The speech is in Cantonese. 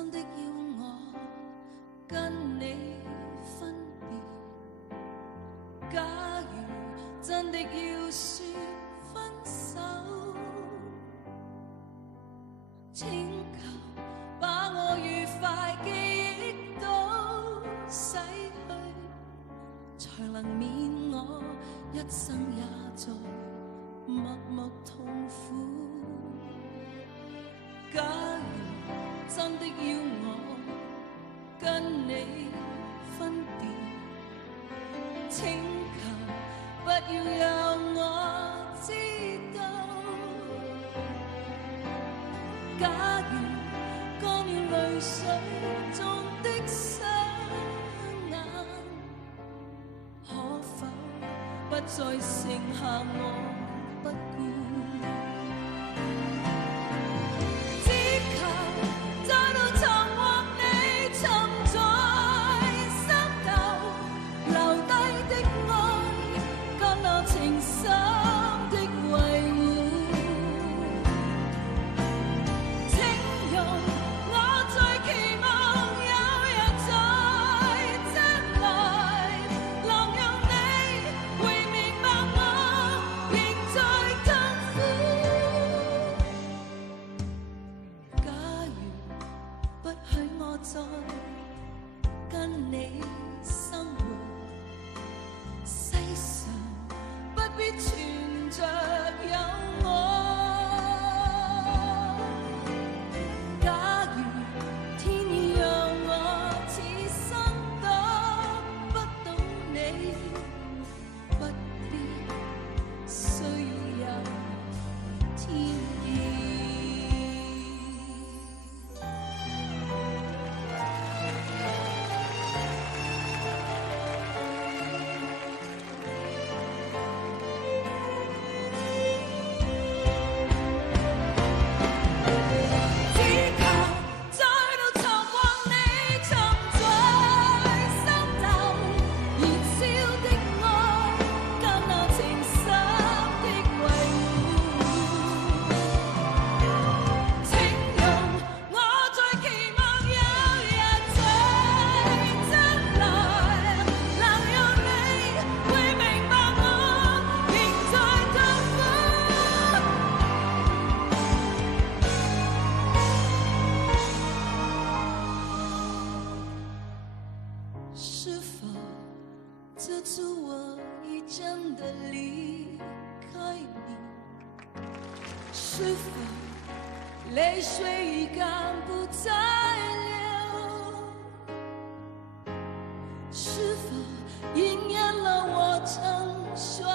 真的要我跟你分別，假如真的要說分手，請求把我愉快記憶都洗去，才能免我一生也在默默痛苦。假如真的要我跟你分別，請求不要讓我知道。假如乾了淚水中的雙眼，可否不再剩下我不顧？再跟你生活，世上不必存着有我。假如天意讓我此生得不到你，不必需有天意。是否这次我已真的離開你？是否淚水已乾不再流？是否應驗了我曾說